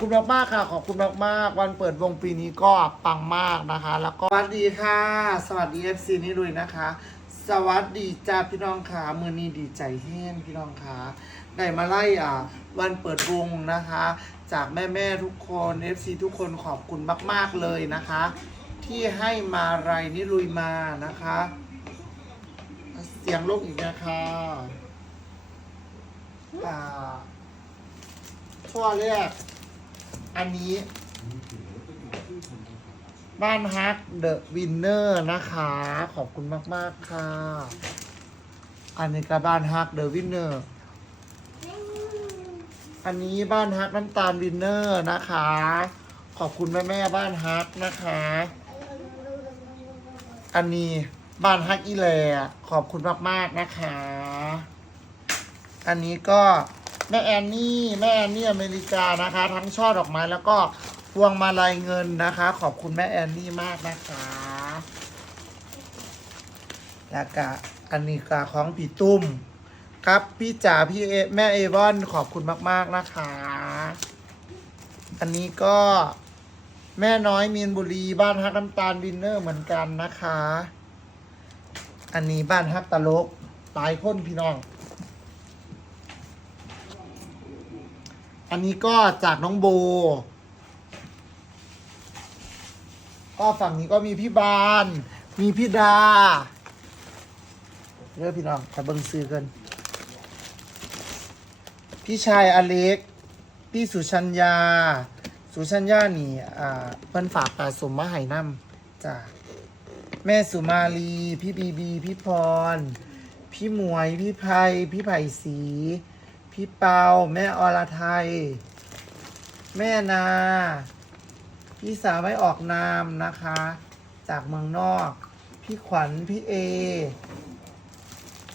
คุณมากๆค่ะ ขอบคุณมากๆวันเปิดวงปีนี้ก็ปังมากนะคะ แล้วก็สวัสดีค่ะ สวัสดี FC นี่ด้วยนะคะ สวัสดีจ้าพี่น้องค่ะมือนี้ดีใจแห้งพี่น้องค่ะได้มาไล่อ่าวันเปิดวงนะคะ จากแม่ๆทุกคน FC ทุกคนขอบคุณมาก ๆ เลยนะคะ ที่ให้มาไรนี่ลุยมานะคะ เสียงลกอีกนะคะอ่าข้อแรก อันนี้ บ้านฮักเดอะวินเนอร์นะคะ ขอบคุณมาก ๆ ค่ะ อันนี้ก็บ้านฮักเดอะวินเนอร์ อันนี้บ้านฮักน้ำตาลวินเนอร์นะคะ ขอบคุณแม่แม่บ้านฮักนะคะ อันนี้บ้านฮักอีแลขอบคุณมาก ๆ นะคะ อันนี้ก็ แม่แอนนี่แม่แอนนี่อเมริกานะคะ ทั้งช่อดอกไม้แล้วก็พวงมาลัยเงินนะคะ ขอบคุณแม่แอนนี่มากนะคะแล้วก็อันนี้ก็ของพี่ตุ้ม ครับพี่จ๋าพี่เอแม่เอวอนขอบคุณมาก ๆ นะคะ อันนี้ก็แม่น้อยมีนบุรีบ้านฮักน้ำตาลวินเนอร์เหมือนกันนะคะ อันนี้บ้านฮักตะลกหลายคนพี่น้อง อันนี้ก็จากน้องโบ ก็ฝั่งนี้ก็มีพี่บาน มีพี่ดาเริ่มพี่น้องแต่เบิ่งซื้อกัน พี่ชายอเล็ก พี่สุชัญญา สุชัญญานี่ อ่า เพิ่นฝากปลาสมมาให้น้ำจ้าแม่สุมาลี พี่บีบี พี่พร พี่หมวย พี่ไพพี่ไผ่สี พี่เปา แม่อรไทย แม่นา พี่สาวไม่ออกนามนะคะ จากเมืองนอก พี่ขวัญ พี่เอ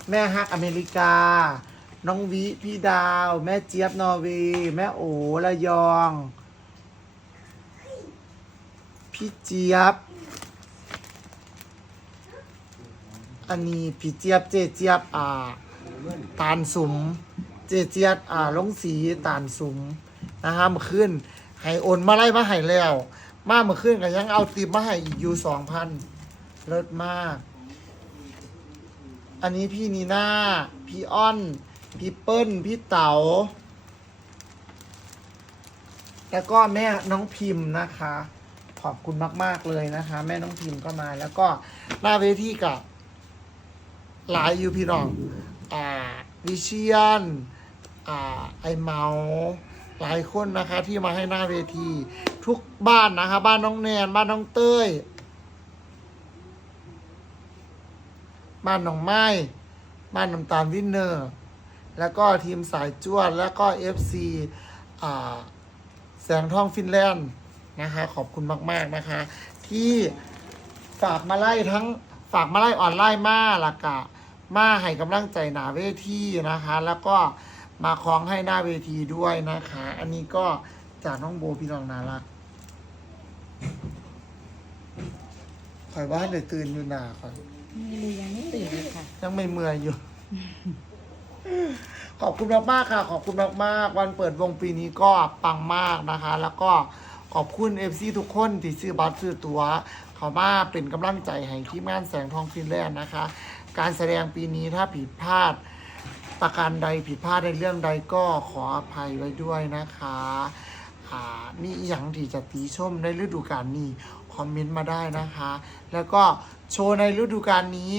แม่ฮักอเมริกา น้องวิ พี่ดาว แม่เจี๊ยบนอร์เวย์แม่โอระยอง พี่เจี๊ยบอันนี้พี่เจี๊ยบเจเจี๊ยบอ่าตาลสุม เจเจียบอ่าลงสีตาลสุมนะคะเมื่อคืนให้โอนมาไล่มาให้แล้ว มาเมื่อคืนก็ยังเอาติปมาให้อีกอยู่สองพันเลิศมาก อันนี้พี่นีน่า พี่อ้อน พี่เปิ้ล พี่เต๋า แล้วก็แม่น้องพิมพ์นะคะ ขอบคุณมาก ๆ เลยนะคะ แม่น้องพิมพ์ก็มา แล้วก็หน้าเวทีกับหลายอยู่พี่น้อง อ่าวิเชียน ไอเมาหลายคนนะคะ ที่มาให้หน้าเวที ทุกบ้านนะคะ บ้านน้องแนนบ้านน้องเต้ย บ้านหนองไม้บ้านน้ำตาลวินเนอร์ แล้วก็ทีมสายจวด แล้วก็ FC อ่าแสงทองฟินแลนด์นะคะ ขอบคุณมาก ๆ นะคะ ที่ฝากมาไล่ทั้งฝากมาไล่ออนไลน์มาละกะมาให้กำลังใจหนาเวทีนะคะ แล้วก็ มาคล้องให้หน้าเวทีด้วยนะคะ อันนี้ก็จากน้องโบพี่น้องนารักคอยว่าเดี๋ยวตื่นอยู่หนาคอยไม่รู้ยังไม่ตื่นเลยค่ะ ยังไม่เมื่อยอยู่ ขอบคุณมากๆค่ะ ขอบคุณมากๆวันเปิดวงปีนี้ก็ปังมากนะคะ แล้วก็ขอบคุณ FC ทุกคนที่ซื้อบัตรซื้อตัวเขามาเป็นกำลังใจให้ทีมงานแสงทองฟินแลนด์นะคะ การแสดงปีนี้ถ้าผิดพลาด ประการใดผิดพลาดในเรื่องใดก็ขออภัยไว้ด้วยนะคะอ่ามีอย่างที่จะติชมในฤดูกาลนี้คอมเมนต์มาได้นะคะ แล้วก็โชว์ในฤดูกาลนี้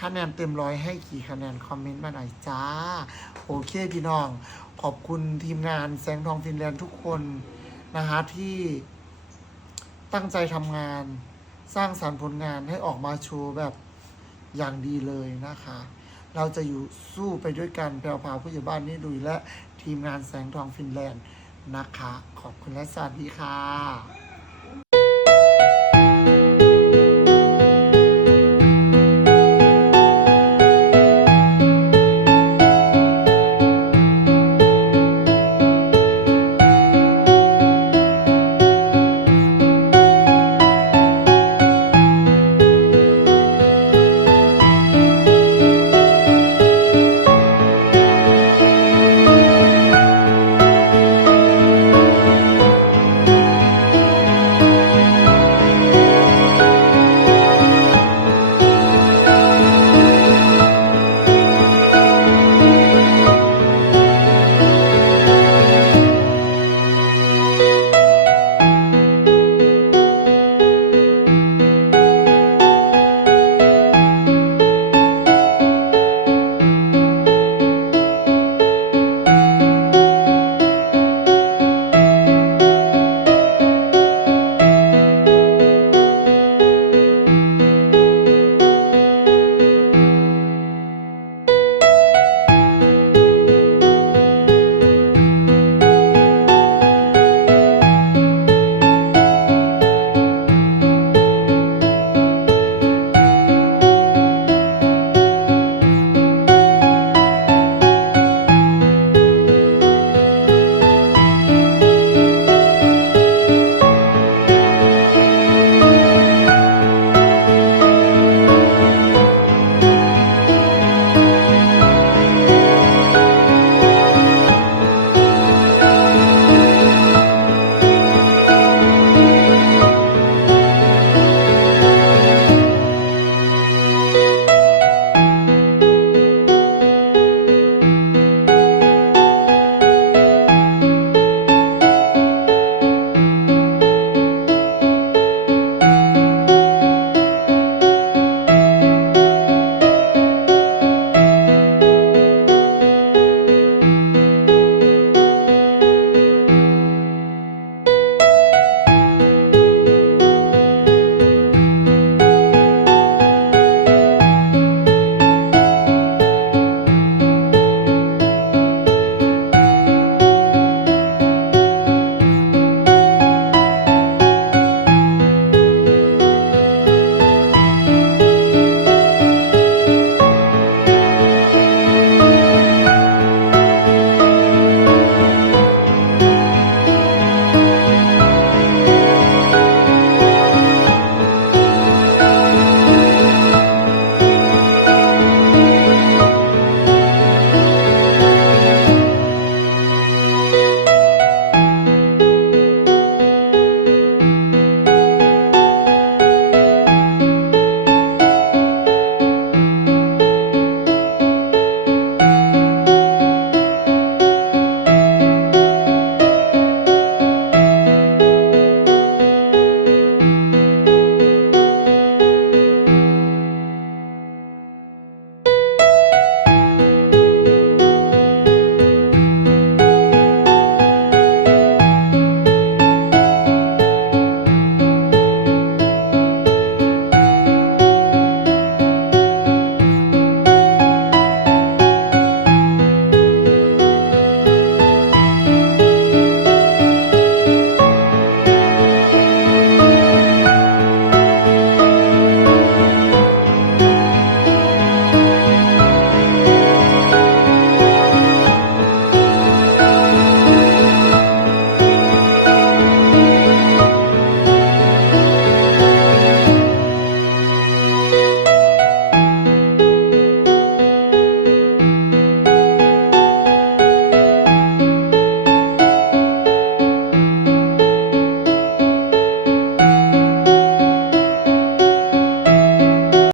คะแนนเต็มร้อยให้กี่คะแนนคอมเมนต์มาหน่อยจ้า โอเคพี่น้อง ขอบคุณทีมงานแสงทองฟินแลนด์ทุกคนนะคะที่ตั้งใจทำงาน สร้างสรรค์ผลงานให้ออกมาโชว์แบบอย่างดีเลยนะคะ เราจะอยู่สู้ไปด้วยกันแปลวพาวผู้ใหญ่บ้านนี่ดุยและทีมงานแสงทองฟินแลนด์นะคะ ขอบคุณและสวัสดีค่ะ